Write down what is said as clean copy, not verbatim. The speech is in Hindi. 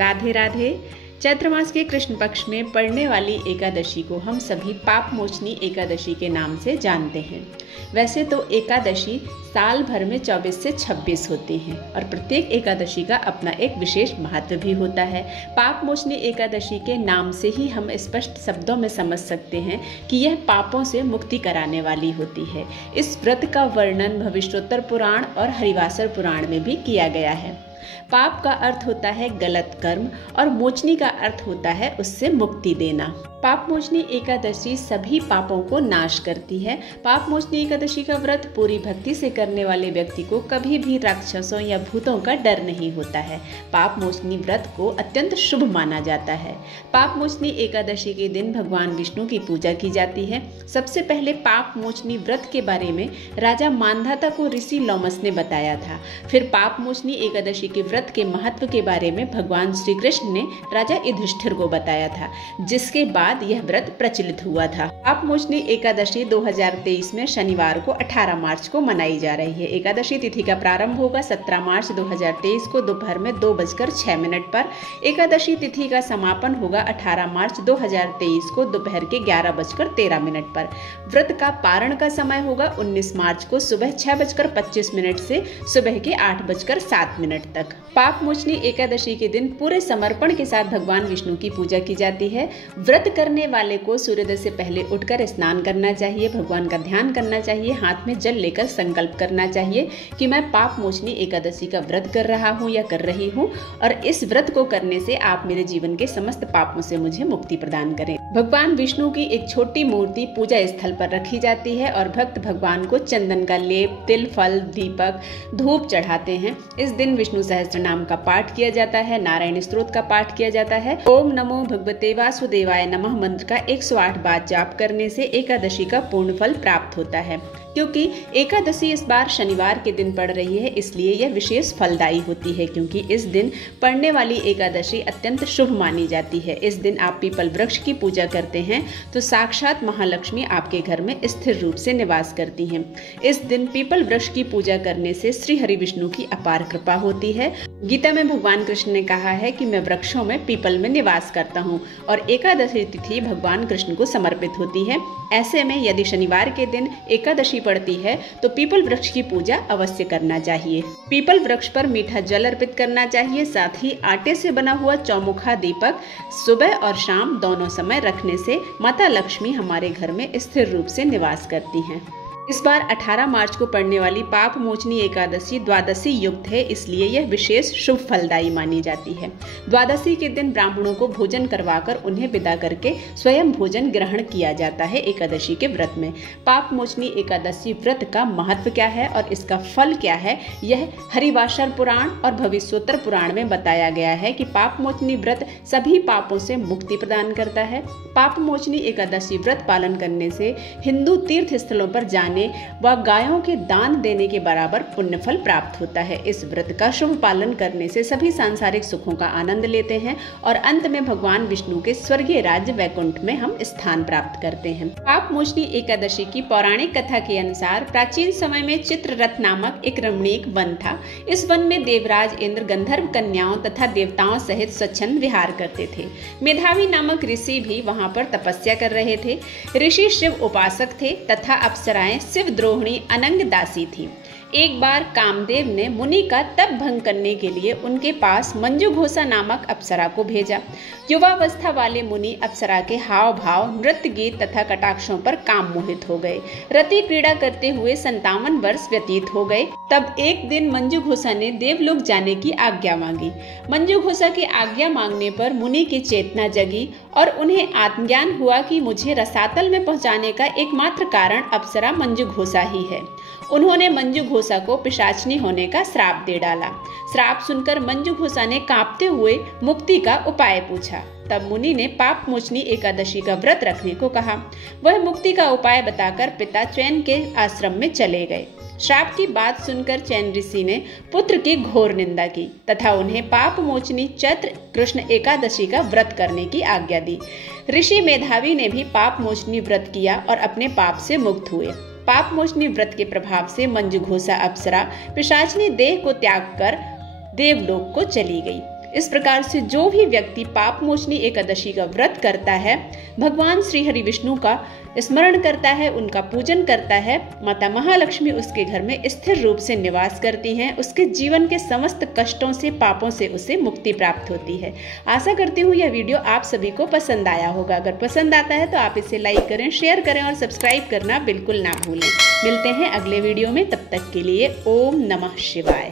राधे राधे। चैत्र मास के कृष्ण पक्ष में पड़ने वाली एकादशी को हम सभी पाप मोचनी एकादशी के नाम से जानते हैं। वैसे तो एकादशी साल भर में 24 से 26 होती हैं और प्रत्येक एकादशी का अपना एक विशेष महत्व भी होता है। पाप मोचनी एकादशी के नाम से ही हम स्पष्ट शब्दों में समझ सकते हैं कि यह पापों से मुक्ति कराने वाली होती है। इस व्रत का वर्णन भविष्योत्तर पुराण और हरिवासर पुराण में भी किया गया है। पाप का अर्थ होता है गलत कर्म और मोचनी का अर्थ होता है उससे मुक्ति देना। पाप मोचनी एकादशी सभी पापों को नाश करती है। पाप मोचनी एकादशी का व्रत पूरी भक्ति से करने वाले व्यक्ति को कभी भी राक्षसों या भूतों का डर नहीं होता है। पाप मोचनी व्रत को अत्यंत शुभ माना जाता है। पाप मोचनी एकादशी के दिन भगवान विष्णु की पूजा की जाती है। सबसे पहले पाप मोचनी व्रत के बारे में राजा मानधाता को ऋषि लोमस ने बताया था। फिर पाप मोचनी एकादशी के व्रत के महत्व के बारे में भगवान श्री कृष्ण ने राजा युधिष्ठिर को बताया था, जिसके बाद यह व्रत प्रचलित हुआ था। पाप मोचनी एकादशी 2023 में शनिवार को 18 मार्च को मनाई जा रही है। एकादशी तिथि का प्रारंभ होगा 17 मार्च 2023 को दोपहर में 2:06 पर। एकादशी तिथि का समापन होगा 18 मार्च 2023 को दोपहर के 11:13 पर। व्रत का पारण का समय होगा 19 मार्च को सुबह 6:25 से सुबह के 8:07 तक। पाप मोचनी एकादशी के दिन पूरे समर्पण के साथ भगवान विष्णु की पूजा की जाती है। व्रत करने वाले को सूर्योदय से पहले उठकर स्नान करना चाहिए, भगवान का ध्यान करना चाहिए, हाथ में जल लेकर संकल्प करना चाहिए कि मैं पाप मोचनी एकादशी का व्रत कर रहा हूँ या कर रही हूँ और इस व्रत को करने से आप मेरे जीवन के समस्त पापों से मुझे मुक्ति प्रदान करें। भगवान विष्णु की एक छोटी मूर्ति पूजा स्थल पर रखी जाती है और भक्त भगवान को चंदन का लेप, तिल, फल, दीपक, धूप चढ़ाते हैं। इस दिन विष्णु सहस्त्र नाम का पाठ किया जाता है, नारायण स्तोत्र का पाठ किया जाता है। ओम नमो भगवते वासुदेवाय नमः मंत्र का 108 बार जाप करने से एकादशी का पूर्ण फल प्राप्त होता है। क्योंकि एकादशी इस बार शनिवार के दिन पड़ रही है, इसलिए यह विशेष फलदायी होती है, क्योंकि इस दिन पड़ने वाली एकादशी अत्यंत शुभ मानी जाती है। इस दिन आप पीपल वृक्ष की पूजा करते हैं तो साक्षात महालक्ष्मी आपके घर में स्थिर रूप से निवास करती हैं। इस दिन पीपल वृक्ष की पूजा करने से श्री हरि विष्णु की अपार कृपा होती है। गीता में भगवान कृष्ण ने कहा है कि मैं वृक्षों में, पीपल में निवास करता हूँ और एकादशी तिथि भगवान कृष्ण को समर्पित होती है। ऐसे में यदि शनिवार के दिन एकादशी पड़ती है तो पीपल वृक्ष की पूजा अवश्य करना चाहिए। पीपल वृक्ष पर मीठा जल अर्पित करना चाहिए। साथ ही आटे से बना हुआ चौमुखा दीपक सुबह और शाम दोनों समय रखने से माता लक्ष्मी हमारे घर में स्थिर रूप से निवास करती हैं। इस बार 18 मार्च को पड़ने वाली पाप मोचनी एकादशी द्वादशी युक्त है, इसलिए यह विशेष शुभ फलदायी मानी जाती है। द्वादशी के दिन ब्राह्मणों को भोजन करवाकर उन्हें विदा करके स्वयं भोजन ग्रहण किया जाता है एकादशी के व्रत में। पाप मोचनी एकादशी व्रत का महत्व क्या है और इसका फल क्या है, यह हरिवासर पुराण और भविष्योत्तर पुराण में बताया गया है कि पाप मोचनी व्रत सभी पापों से मुक्ति प्रदान करता है। पाप मोचनी एकादशी व्रत पालन करने से हिंदू तीर्थ स्थलों पर जाने व गायों के दान देने के बराबर पुण्य फल प्राप्त होता है। इस व्रत का शुभ पालन करने से सभी सांसारिक सुखों का आनंद लेते हैं और अंत में भगवान विष्णु के स्वर्गीय राज्य वैकुंठ में हम स्थान प्राप्त करते हैं। पाप मोचनी एकादशी की पौराणिक कथा के अनुसार प्राचीन समय में चित्ररथ नामक एक रमणीक वन था। इस वन में देवराज इंद्र गंधर्व कन्याओं तथा देवताओं सहित स्वच्छंद विहार करते थे। मेधावी नामक ऋषि भी वहां पर तपस्या कर रहे थे। ऋषि शिव उपासक थे तथा अप्सराएं शिव द्रोहिणी अनंग दासी थी। एक बार कामदेव ने मुनि का तप भंग करने के लिए उनके पास मंजू घोषा नामक अप्सरा को भेजा। युवावस्था वाले मुनि अप्सरा के हाव भाव, नृत्य, गीत तथा कटाक्षों पर काम मोहित हो गए। रति क्रीड़ा करते हुए 57 वर्ष व्यतीत हो गए। तब एक दिन मंजू घोषा ने देवलोक जाने की आज्ञा मांगी। मंजू घोषा की आज्ञा मांगने पर मुनि की चेतना जगी और उन्हें आत्मज्ञान हुआ कि मुझे रसातल में पहुंचाने का एकमात्र कारण अप्सरा मंजू घोषा ही है। उन्होंने मंजू घोषा को पिशाचनी होने का श्राप दे डाला। श्राप सुनकर मंजू घोषा ने कांपते हुए मुक्ति का उपाय पूछा। तब मुनि ने पाप मोचनी एकादशी का व्रत रखने को कहा। वह मुक्ति का उपाय बताकर पिता चैन के आश्रम में चले गए। श्राप की बात सुनकर चैन ऋषि ने पुत्र की घोर निंदा की तथा उन्हें पाप मोचनी चैत्र कृष्ण एकादशी का व्रत करने की आज्ञा दी। ऋषि मेधावी ने भी पाप मोचनी व्रत किया और अपने पाप से मुक्त हुए। पाप मोचनी व्रत के प्रभाव से मंजू घोषा अप्सरा पिशाचनी देह को त्याग कर देवलोक को चली गई। इस प्रकार से जो भी व्यक्ति पाप मोचनी एकादशी का व्रत करता है, भगवान श्री हरि विष्णु का स्मरण करता है, उनका पूजन करता है, माता महालक्ष्मी उसके घर में स्थिर रूप से निवास करती हैं। उसके जीवन के समस्त कष्टों से, पापों से उसे मुक्ति प्राप्त होती है। आशा करती हूँ यह वीडियो आप सभी को पसंद आया होगा। अगर पसंद आता है तो आप इसे लाइक करें, शेयर करें और सब्सक्राइब करना बिल्कुल ना भूलें। मिलते हैं अगले वीडियो में, तब तक के लिए ओम नमः शिवाय।